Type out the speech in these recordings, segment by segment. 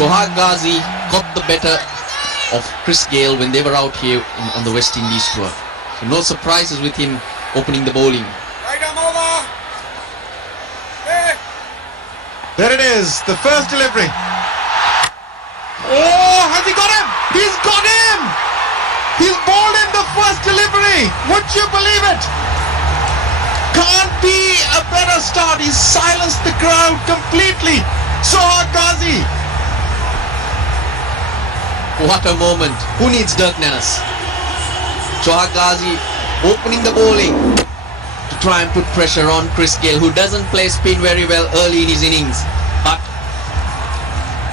Sohag Ghazi got the better of Chris Gayle when they were out here on the West Indies tour. So no surprises with him opening the bowling. Right arm over. Hey. There it is, the first delivery. Oh, has he got him? He's got him! He's bowled in the first delivery. Would you believe it? Can't be a better start. He's silenced the crowd completely. Sohag Ghazi. What a moment. Who needs Dirk Nennis? Sohag Ghazi opening the bowling to try and put pressure on Chris Gayle, who doesn't play spin very well early in his innings. But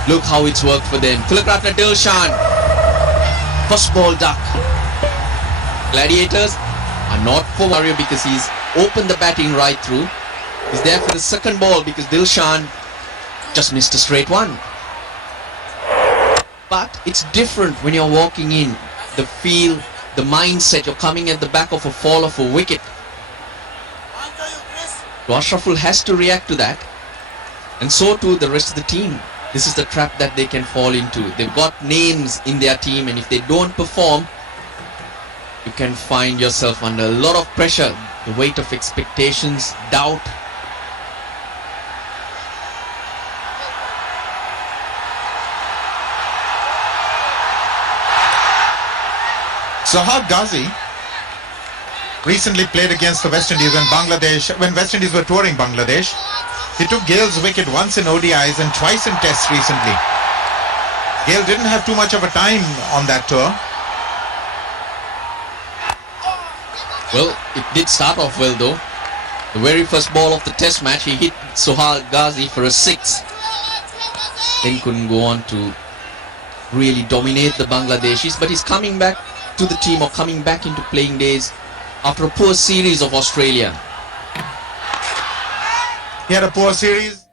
look how it's worked for them. Tilakratna Dilshan. First ball duck. Gladiators are not for Mario because he's opened the batting right through. He's there for the second ball because Dilshan just missed a straight one. But it's different when you're walking in. The feel, the mindset, you're coming at the back of a fall of a wicket. So Ashraful has to react to that. And so too the rest of the team. This is the trap that they can fall into. They've got names in their team, and if they don't perform, you can find yourself under a lot of pressure. The weight of expectations, doubt. Sohag Ghazi recently played against the West Indies when West Indies were touring Bangladesh. He took Gale's wicket once in ODIs and twice in tests recently. Gale didn't have too much of a time on that tour. Well, it did start off well though. The very first ball of the test match, he hit Sohag Ghazi for a 6. Then couldn't go on to really dominate the Bangladeshis, but he's coming back to the team, or coming back into playing days after a poor series of Australia. He had a poor series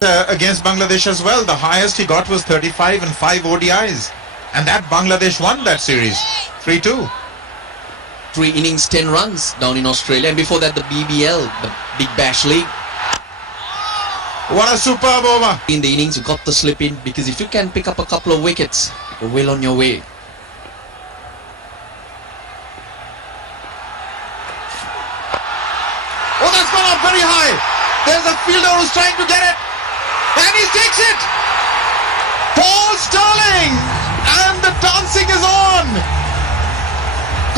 against Bangladesh as well. The highest he got was 35 and 5 ODIs. And that Bangladesh won that series, 3-2. 3 innings, 10 runs down in Australia. And before that, the BPL, the Big Bash League. What a superb over. In the innings, you got the slip in, because if you can pick up a couple of wickets, you're well on your way. Oh, that's gone up very high. There's a fielder who's trying to get it. And he takes it. Paul Sterling. And the dancing is on.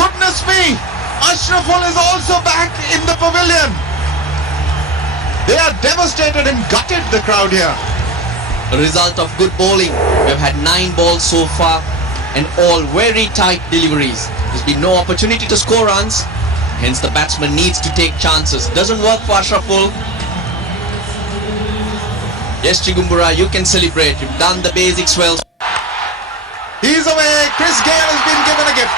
Goodness me. Ashraful is also back in the pavilion. They are devastated and gutted, the crowd here. A result of good bowling. We've had 9 balls so far, and all very tight deliveries. There's been no opportunity to score runs. Hence the batsman needs to take chances. Doesn't work for Ashraful. Yes, Chigumbura, you can celebrate. You've done the basics well. He's away. Chris Gayle has been given a gift.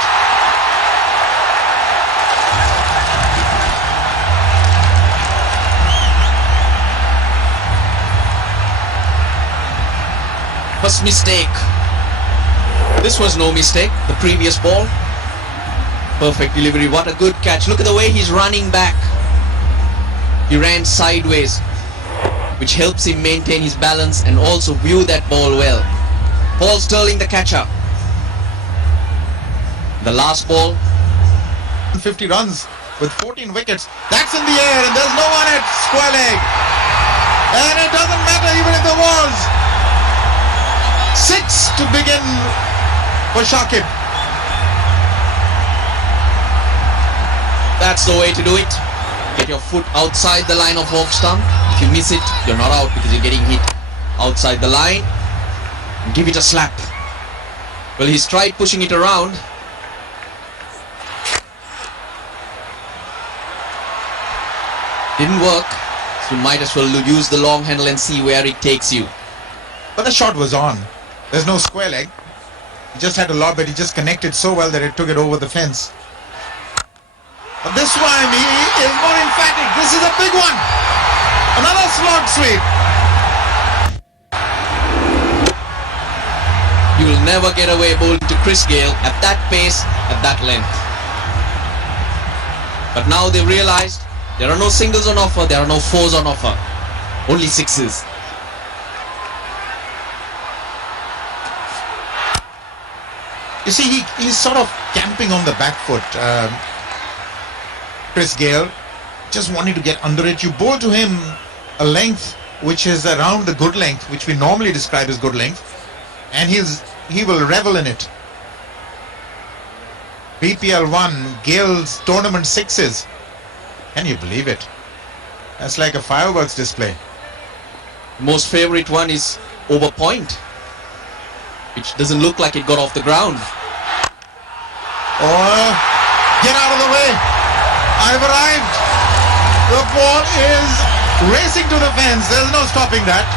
First mistake. This was no mistake. The previous ball. Perfect delivery. What a good catch. Look at the way he's running back. He ran sideways, which helps him maintain his balance and also view that ball well. Paul Sterling, the catcher. The last ball. 50 runs with 14 wickets. That's in the air and there's no one at square leg. And it doesn't matter even if there was. 6 to begin for Shakib. That's the way to do it. Get your foot outside the line of off stump. If you miss it, you're not out because you're getting hit outside the line. And give it a slap. Well, he's tried pushing it around. Didn't work. So you might as well use the long handle and see where it takes you. But the shot was on. There's no square leg. He just had a lob, but he just connected so well that it took it over the fence. But this time he is more emphatic. This is a big one. Another slog sweep. You will never get away bowling to Chris Gayle at that pace, at that length. But now they've realized there are no singles on offer, there are no fours on offer. Only sixes. You see, he's sort of camping on the back foot. Chris Gale, just wanting to get under it. You bowl to him a length which is around the good length, which we normally describe as good length, and he will revel in it. BPL 1, Gale's tournament sixes. Can you believe it? That's like a fireworks display. Most favorite one is over point, which doesn't look like it got off the ground. Oh, get out of the way. I've arrived. The ball is racing to the fence. There's no stopping that.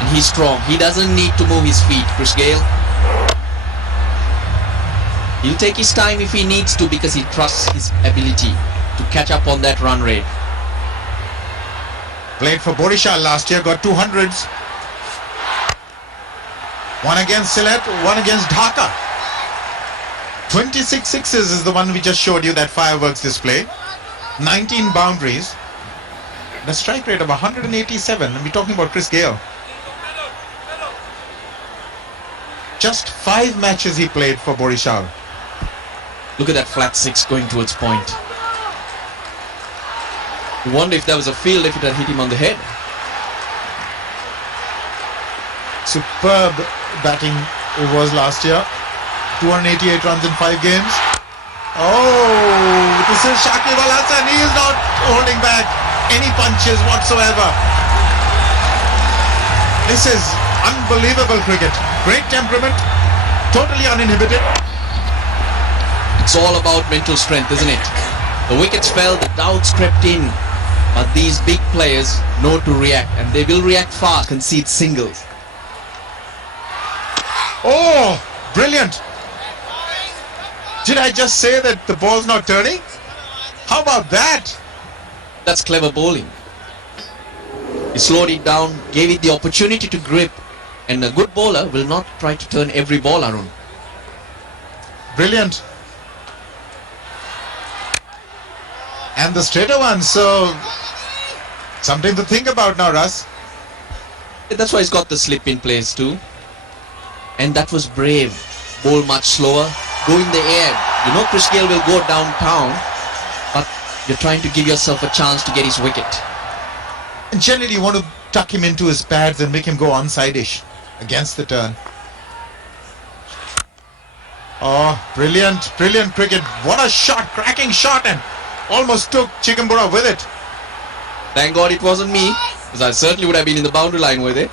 And he's strong. He doesn't need to move his feet, Chris Gale. He'll take his time if he needs to because he trusts his ability to catch up on that run rate. Played for Borishal last year, got 200s. One against Sylhet, one against Dhaka. 26 sixes is the one we just showed you, that fireworks display. 19 boundaries. The strike rate of 187, and we're talking about Chris Gale. Just 5 matches he played for Borishal. Look at that flat six going towards point. You wonder if there was a field if it had hit him on the head. Superb batting it was last year. 288 runs in 5 games. Oh, this is Shakib Al Hasan. He is not holding back any punches whatsoever. This is unbelievable cricket. Great temperament, totally uninhibited. It's all about mental strength, isn't it? The wickets fell, the doubts crept in, but these big players know to react, and they will react fast, concede singles. Oh, brilliant. Did I just say that the ball's not turning? How about that? That's clever bowling. He slowed it down, gave it the opportunity to grip, and a good bowler will not try to turn every ball, Arun. Brilliant. And the straighter one, so something to think about now, Russ. That's why he's got the slip in place too. And that was brave. Bowl much slower, go in the air. You know Chris Gale will go downtown, but you're trying to give yourself a chance to get his wicket. And generally you want to tuck him into his pads and make him go onside-ish against the turn. Oh, brilliant, brilliant cricket. What a shot, cracking shot, and almost took Chikambura with it. Thank God it wasn't me, because I certainly would have been in the boundary line with it.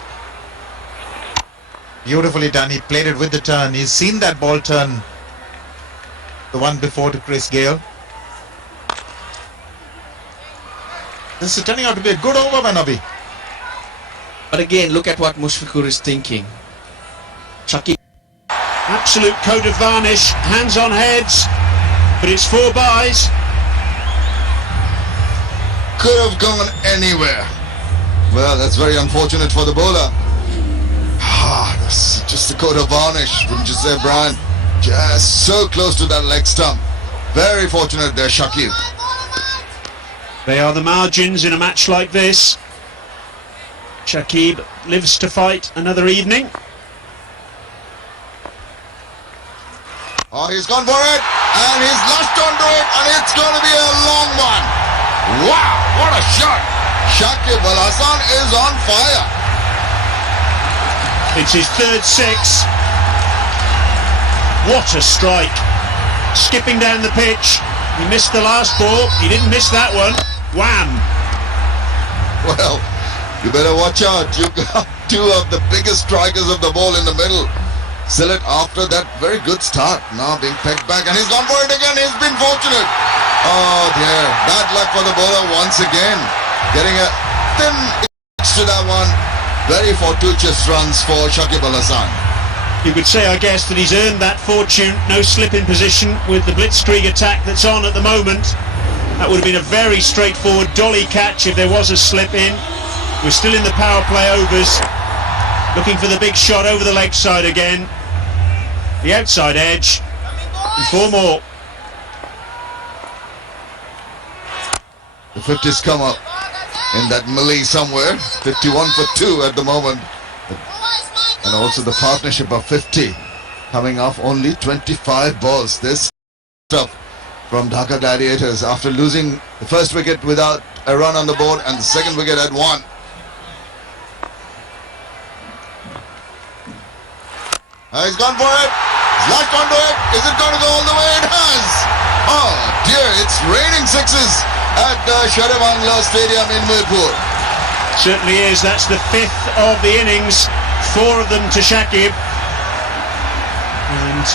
Beautifully done. He played it with the turn. He's seen that ball turn, the one before, to Chris Gale. This is turning out to be a good over, Manabi. But again, look at what Mushfiqur is thinking. Shakib. Absolute coat of varnish, hands on heads, but it's 4 byes. Could have gone anywhere. Well, that's very unfortunate for the bowler. That's just a coat of varnish, wouldn't you say, Brian? Just so close to that leg stump. Very fortunate there, Shakib. They are the margins in a match like this. Shakib lives to fight another evening. Oh, he's gone for it, and he's lashed onto it, and it's going to be a long one. Wow, what a shot. Shakib Al Hasan is on fire. It's his 3rd 6. What a strike. Skipping down the pitch. He missed the last ball. He didn't miss that one. Wham! Well, you better watch out. You've got 2 of the biggest strikers of the ball in the middle. Sylhet, after that very good start, now being pegged back, and he's gone for it again. He's been fortunate. Oh dear, bad luck for the bowler once again. Getting a thin edge to that one. Very fortuitous runs for Shakib Al Hasan. You could say, I guess, that he's earned that fortune. No slip in position with the blitzkrieg attack that's on at the moment. That would have been a very straightforward dolly catch if there was a slip in. We're still in the power play overs. Looking for the big shot over the leg side again. The outside edge. And 4 more. the 50s come up in that melee somewhere. 51 for 2 at the moment. And also the partnership of 50 coming off only 25 balls. This stuff from Dhaka Gladiators after losing the first wicket without a run on the board and the second wicket at 1. He's gone for it. He's latched onto it. Is it going to go all the way? It has. Oh dear, it's raining sixes at Shadabangla Stadium in Mirpur. Certainly is. That's the 5th of the innings. 4 of them to Shakib. And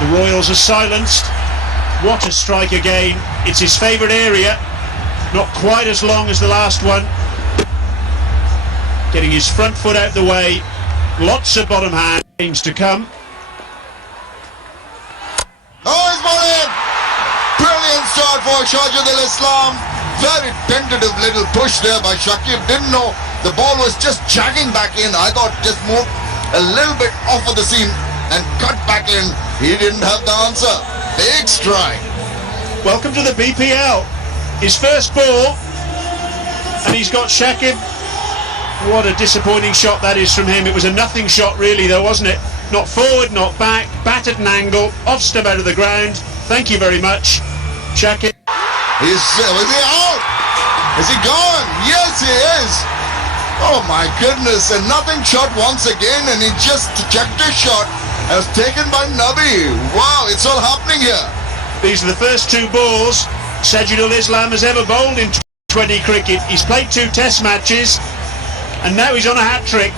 the Royals are silenced. What a strike again. It's his favourite area. Not quite as long as the last one. Getting his front foot out the way. Lots of bottom hand games to come. Oh, he's ball in! Brilliant start for Shahjadul Islam. Very tentative little push there by Shakib. Didn't know the ball was just jagging back in. I thought just moved a little bit off of the seam and cut back in. He didn't have the answer. Big strike. Welcome to the BPL. His first ball, and he's got Shakib. What a disappointing shot that is from him. It was a nothing shot really though, wasn't it? Not forward, not back, bat at an angle, off stump out of the ground. Thank you very much, Shakib. Was he out? Is he gone? Yes, he is. Oh my goodness, a nothing shot once again, and he just checked his shot as taken by Nabi. Wow, it's all happening here. These are the first 2 balls Sajidul Islam has ever bowled in 20 cricket. He's played 2 test matches and now he's on a hat-trick.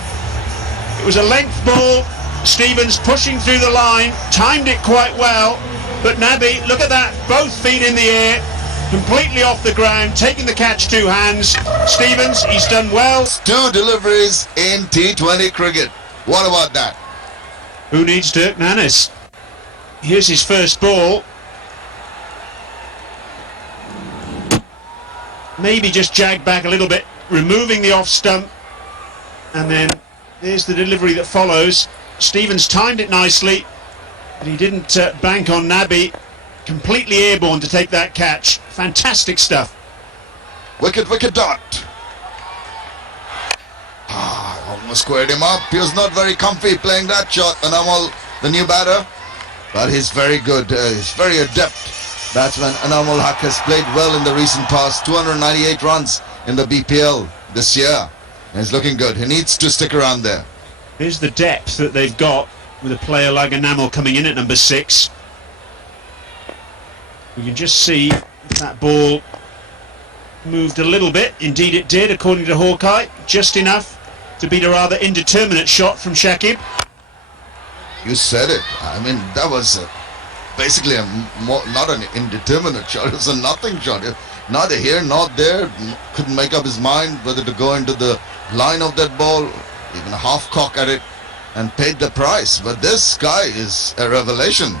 It was a length ball. Stevens pushing through the line, timed it quite well, but Nabi, look at that, both feet in the air, completely off the ground, taking the catch 2 hands. Stevens, he's done well. 2 deliveries in T20 cricket. What about that? Who needs Dirk Nannes? Here's his first ball. Maybe just jagged back a little bit, removing the off stump, and then there's the delivery that follows. Stevens timed it nicely, but he didn't bank on Nabi. Completely airborne to take that catch. Fantastic stuff. Wicket dot. Almost squared him up. He was not very comfy playing that shot. Anamal, the new batter, but he's very good. He's very adept batsman. Anamal Haq has played well in the recent past. 298 runs in the BPL this year. And he's looking good. He needs to stick around there. Here's the depth that they've got with a player like Anamal coming in at number 6. You can just see that ball moved a little bit. Indeed it did, according to Hawkeye. Just enough to beat a rather indeterminate shot from Shakib. You said it. I mean, that was basically not an indeterminate shot. It was a nothing shot. Neither here, not there. Couldn't make up his mind whether to go into the line of that ball, even a half cock at it, and paid the price. But this guy is a revelation.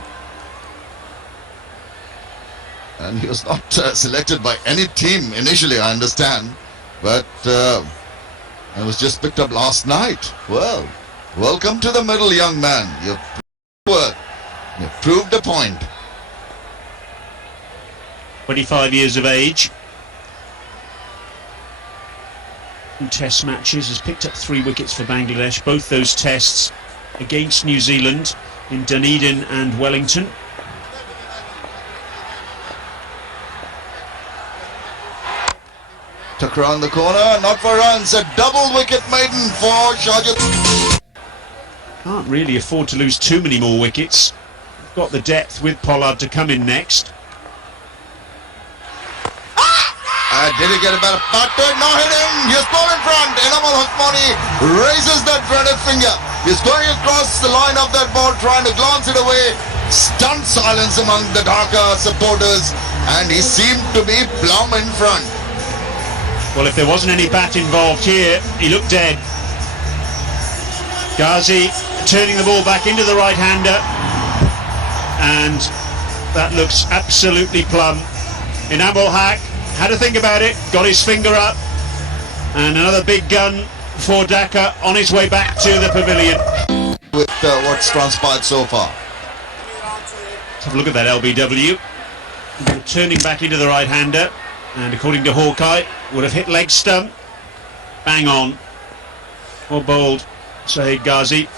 And he was not selected by any team initially, I understand. But it was just picked up last night. Well, welcome to the middle, young man. You've proved a point. 25 years of age. In test matches, has picked up 3 wickets for Bangladesh. Both those tests against New Zealand in Dunedin and Wellington. Took around the corner, not for runs. A double wicket maiden for Shahjad. Can't really afford to lose too many more wickets. Got the depth with Pollard to come in next. Did he get a better pattern? No hitting. He's going in front. Enamal Haqmani raises that dreaded finger. He's going across the line of that ball, trying to glance it away. Stunned silence among the Dhaka supporters, and he seemed to be plumb in front. Well, if there wasn't any bat involved here, he looked dead. Ghazi turning the ball back into the right-hander, and that looks absolutely plumb. Enamal Haq had to think about it, got his finger up, and another big gun for Dhaka on his way back to the pavilion. With what's transpired so far. Let's have a look at that LBW. Turning back into the right-hander, And according to Hawkeye, would have hit leg stump. Bang on. Or bowled, Saeed Ghazi.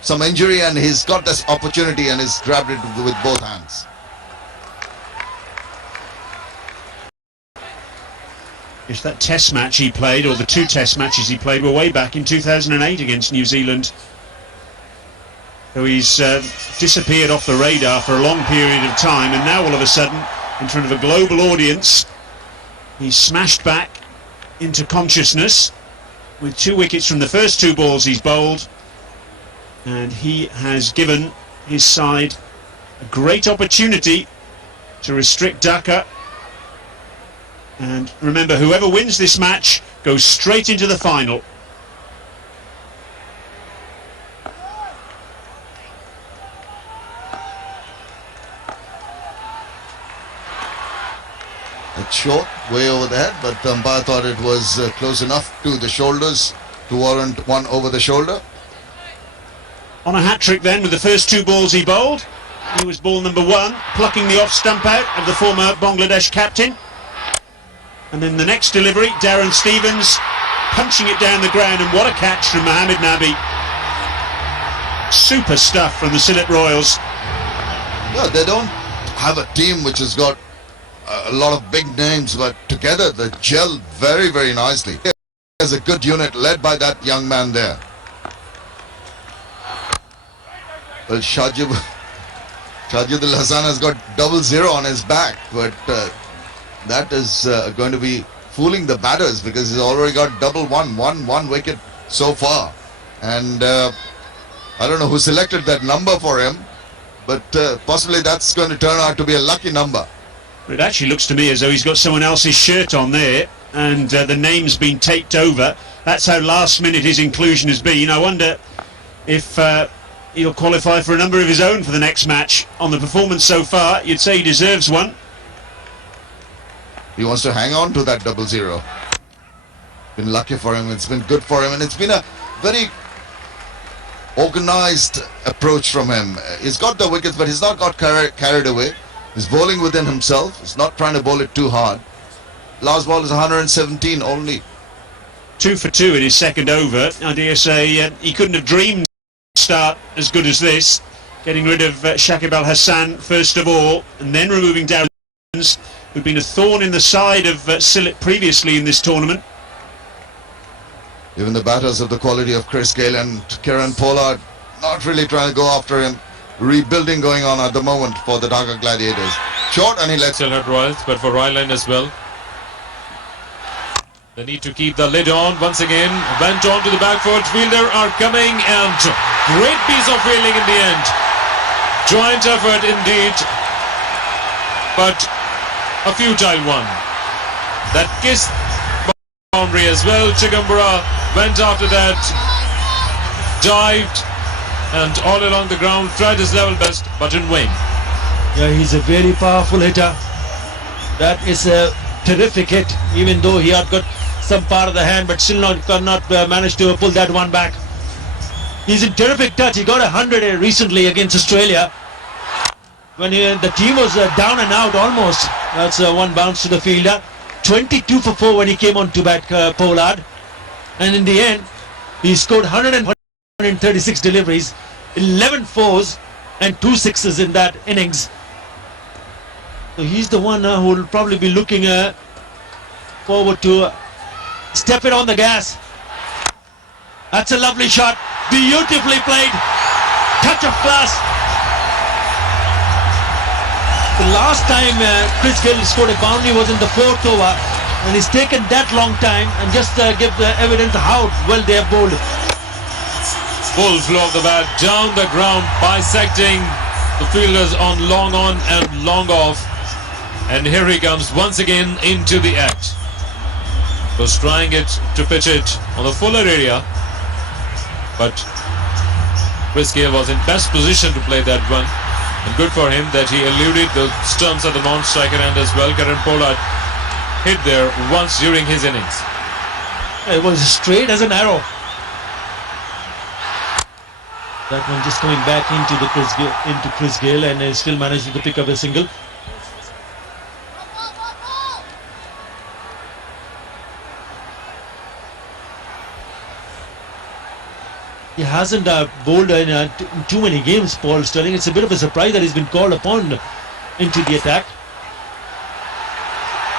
Some injury and he's got this opportunity and he's grabbed it with both hands. If that test match he played, or the two test matches he played, were way back in 2008 against New Zealand. So he's disappeared off the radar for a long period of time, and now all of a sudden, in front of a global audience, he's smashed back into consciousness with 2 wickets from the first 2 balls he's bowled, and he has given his side a great opportunity to restrict Dhaka. And remember, whoever wins this match goes straight into the final. It's short, way over the head, but the umpire thought it was close enough to the shoulders to warrant one over the shoulder. On a hat-trick then with the first 2 balls he bowled. He was ball number 1, plucking the off-stump out of the former Bangladesh captain. And then the next delivery, Darren Stevens punching it down the ground, and what a catch from Mohammad Nabi. Super stuff from the Sylhet Royals. Well, they don't have a team which has got a lot of big names, but together they gel very, very nicely. There's a good unit led by that young man there. Well, Shahid Al-Hassan has got 00 on his back, but that is going to be fooling the batters because he's already got 1 wicket so far. And I don't know who selected that number for him, but possibly that's going to turn out to be a lucky number. It actually looks to me as though he's got someone else's shirt on there, and the name's been taped over. That's how last minute his inclusion has been. I wonder if he'll qualify for a number of his own for the next match. On the performance so far, you'd say he deserves one. He wants to hang on to that 00. Been lucky for him, it's been good for him, and it's been a very organized approach from him. He's got the wickets, but he's not got carried away. He's bowling within himself. He's not trying to bowl it too hard. Last ball is 117 only. 2 for 2 in his second over. I dare say he couldn't have dreamed a start as good as this. Getting rid of Shakib Al Hassan first of all, and then removing Darren Stevens, who'd been a thorn in the side of Sylhet previously in this tournament. Even the batters of the quality of Chris Gayle and Kieran Pollard not really trying to go after him. Rebuilding going on at the moment for the Dhaka Gladiators. Short, and he lets Sylhet Royals, but for Ryland as well. They need to keep the lid on once again. Went on to the back foot. Fielder are coming, and great piece of fielding in the end. Joint effort indeed, but a futile one. That kissed boundary as well. Chigumbura went after that, dived, and all along the ground tried his level best, but in vain. Yeah, he's a very powerful hitter. That is a terrific hit, even though he had got some part of the hand, but still cannot manage to pull that one back. He's in terrific touch. He got 100 recently against Australia when the team was down and out almost. That's one bounce to the fielder. 22 for 4 when he came on to bat, Pollard, and in the end he scored 136 deliveries, 11 fours and 2 sixes in that innings. So he's the one who will probably be looking forward to step it on the gas. That's a lovely shot, beautifully played, touch of class. The last time Chris Gayle scored a boundary was in the 4th over, and he's taken that long time, and just give the evidence how well they have bowled. Full flow of the bat down the ground, bisecting the fielders on and long off. And here he comes once again into the act. Was trying to pitch it on the fuller area, but Chris Gayle was in best position to play that one. And good for him that he eluded the stumps at the non-striker end as well. Kieran Pollard hit there once during his innings. It was straight as an arrow. That one just coming back into Chris Gayle, and still managing to pick up a single. He hasn't bowled in too many games, Paul Sterling. It's a bit of a surprise that he's been called upon into the attack.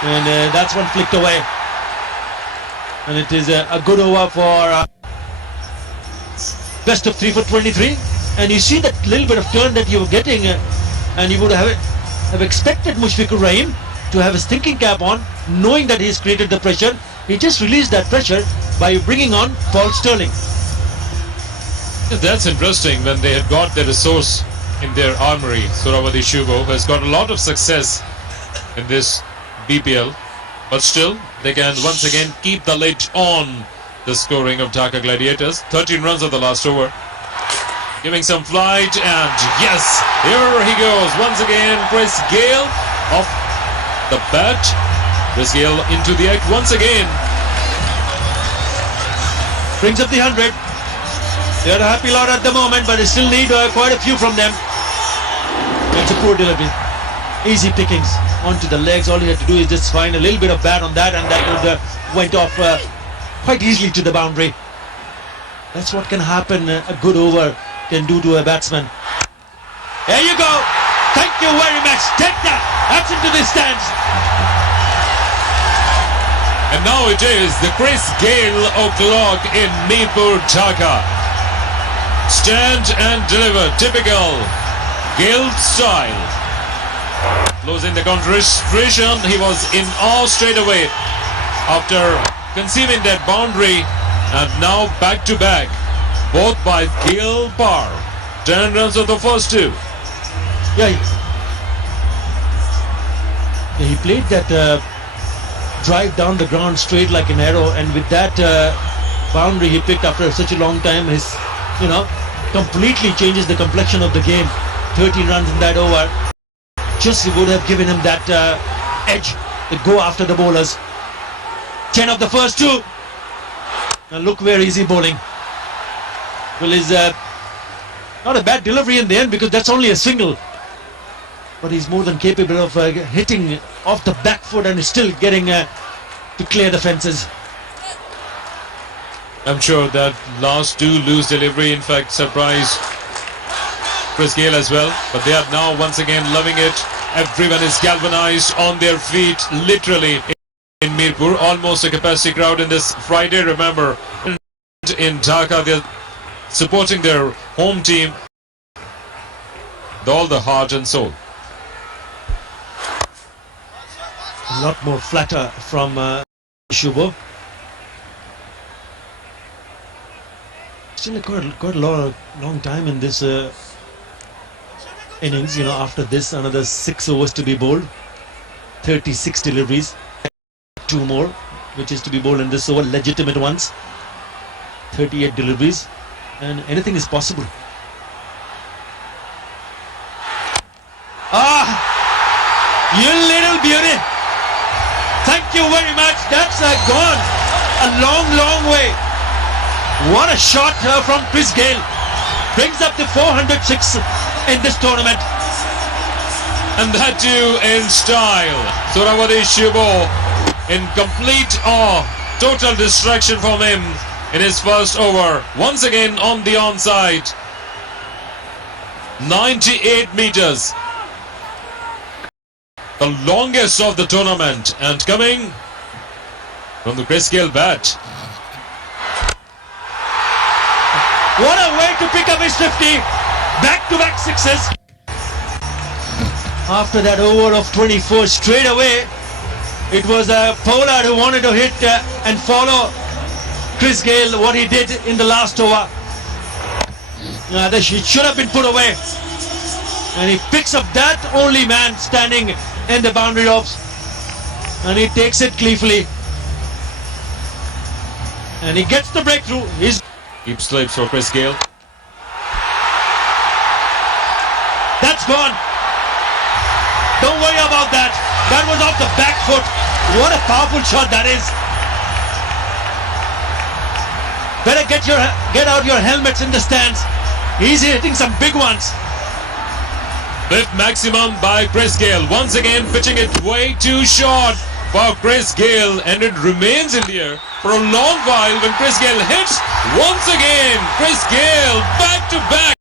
And that's one flicked away. And it is a good over for best of 3 for 23. And you see that little bit of turn that you were getting, and you would have expected Mushfiqur Rahim to have his thinking cap on, knowing that he's created the pressure. He just released that pressure by bringing on Paul Sterling. That's interesting when they had got the resource in their armory. Surawadi Shubo has got a lot of success in this BPL, but still they can once again keep the lid on the scoring of Dhaka Gladiators. 13 runs of the last over, giving some flight, and yes, here he goes once again. Chris Gale off the bat. Chris Gale into the act once again. Brings up the 100. They're a happy lot at the moment, but they still need quite a few from them. That's a poor delivery. Easy pickings onto the legs. All he had to do is just find a little bit of bat on that, and that would went off quite easily to the boundary. That's what can happen. A good over can do to a batsman. There you go. Thank you very much. Take that. That's into the stands. And now it is the Chris Gale o'clock in Mirpur, Dhaka. Stand and deliver, typical Gale style. Losing the concentration, he was in awe straight away after conceiving that boundary, and now back to back, both by Gale par. 10 runs of the first two. Yeah, he played that drive down the ground straight like an arrow, and with that boundary he picked after such a long time, his completely changes the complexion of the game. 13 runs in that over just would have given him that edge to go after the bowlers. 10 of the first two. Now look where is he bowling. Well, is not a bad delivery in the end, because that's only a single, but he's more than capable of hitting off the back foot and still getting to clear the fences. I'm sure that last two loose delivery, in fact, surprised Chris Gale as well. But they are now once again loving it. Everyone is galvanized on their feet, literally, in Mirpur. Almost a capacity crowd in this Friday. Remember, in Dhaka, they're supporting their home team with all the heart and soul. A lot more flatter from Shubo. Still quite a long time in this innings. You know, after this, another 6 overs to be bowled, 36 deliveries, 2 more, which is to be bowled in this over, legitimate ones, 38 deliveries, and anything is possible. Ah, you little beauty! Thank you very much. That's gone a long way. What a shot from Chris Gale. Brings up the 406 in this tournament. And that too in style. Surawadi Shubo in complete awe. Total distraction from him in his first over. Once again on the onside. 98 meters. The longest of the tournament, and coming from the Chris Gale bat. What a way to pick up his 50. Back-to-back sixes. After that over of 24 straight away, it was Pollard who wanted to hit and follow Chris Gale, what he did in the last over. It should have been put away. And he picks up that only man standing in the boundary ropes, and he takes it gleefully, and he gets the breakthrough. Deep slips for Chris Gale. That's gone. Don't worry about that. That was off the back foot. What a powerful shot that is. Better get out your helmets in the stands. He's hitting some big ones. Fifth maximum by Chris Gale. Once again pitching it way too short. Wow, Chris Gale, and it remains in the air for a long while when Chris Gale hits once again. Chris Gale back to back.